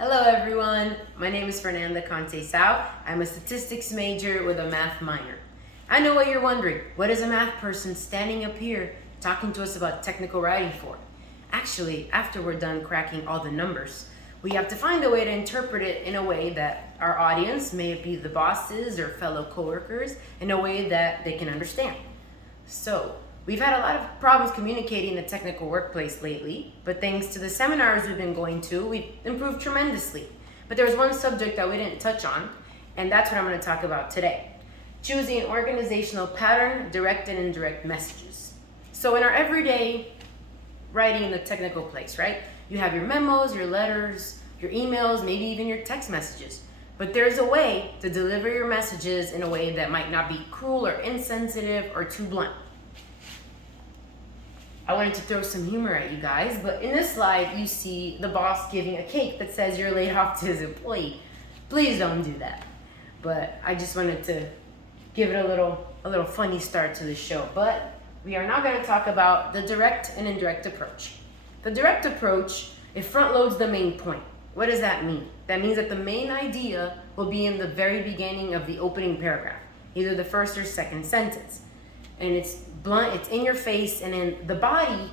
Hello everyone, my name is Fernanda Conte Sao. I'm a statistics major with a math minor. I know what you're wondering. What is a math person standing up here talking to us about technical writing for? Actually, after we're done cracking all the numbers, we have to find a way to interpret it in a way that our audience, may it be the bosses or fellow coworkers, in a way that they can understand. So, we've had a lot of problems communicating in the technical workplace lately, but thanks to the seminars we've been going to, we've improved tremendously. But there was one subject that we didn't touch on, and that's what I'm going to talk about today. Choosing an organizational pattern, direct and indirect messages. So in our everyday writing in the technical place, right? You have your memos, your letters, your emails, maybe even your text messages. But there's a way to deliver your messages in a way that might not be cruel or insensitive or too blunt. I wanted to throw some humor at you guys, but in this slide, you see the boss giving a cake that says you're laid off to his employee. Please don't do that. But I just wanted to give it a little funny start to the show. But we are now going to talk about the direct and indirect approach. The direct approach, it front loads the main point. What does that mean? That means that the main idea will be in the very beginning of the opening paragraph, either the first or second sentence. And it's blunt, it's in your face, and then the body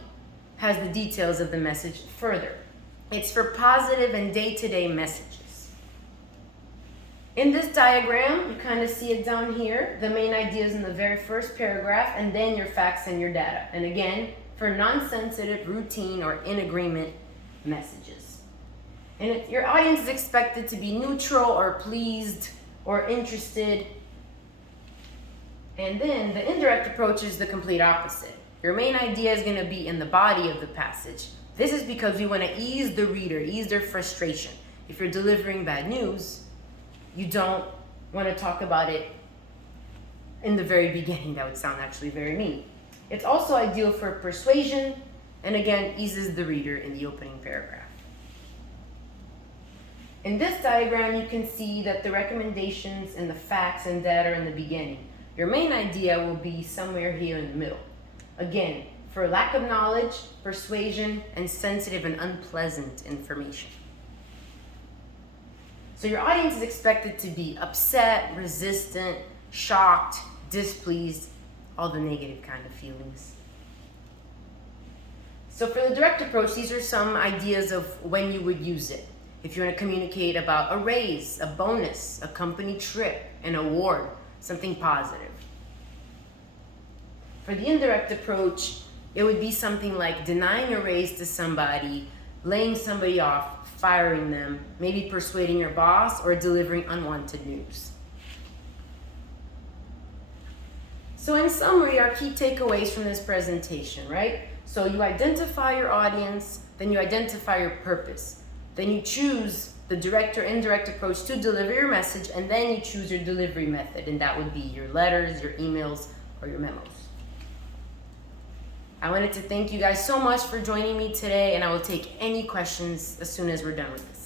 has the details of the message further. It's for positive and day-to-day messages. In this diagram, you kind of see it down here. The main idea is in the very first paragraph, and then your facts and your data. And again, for non-sensitive, routine, or in agreement messages. And your audience is expected to be neutral or pleased or interested. And then the indirect approach is the complete opposite. Your main idea is going to be in the body of the passage. This is because we want to ease the reader, ease their frustration. If you're delivering bad news, you don't want to talk about it in the very beginning. That would sound actually very mean. It's also ideal for persuasion, and again, eases the reader in the opening paragraph. In this diagram, you can see that the recommendations and the facts and data are in the beginning. Your main idea will be somewhere here in the middle. Again, for lack of knowledge, persuasion, and sensitive and unpleasant information. So your audience is expected to be upset, resistant, shocked, displeased, all the negative kind of feelings. So for the direct approach, these are some ideas of when you would use it. If you want to communicate about a raise, a bonus, a company trip, an award, something positive. For the indirect approach, it would be something like denying a raise to somebody, laying somebody off, firing them, maybe persuading your boss, or delivering unwanted news. So in summary, our key takeaways from this presentation, right? So you identify your audience, then you identify your purpose. Then you choose the direct or indirect approach to deliver your message, and then you choose your delivery method, and that would be your letters, your emails, or your memos. I wanted to thank you guys so much for joining me today, and I will take any questions as soon as we're done with this.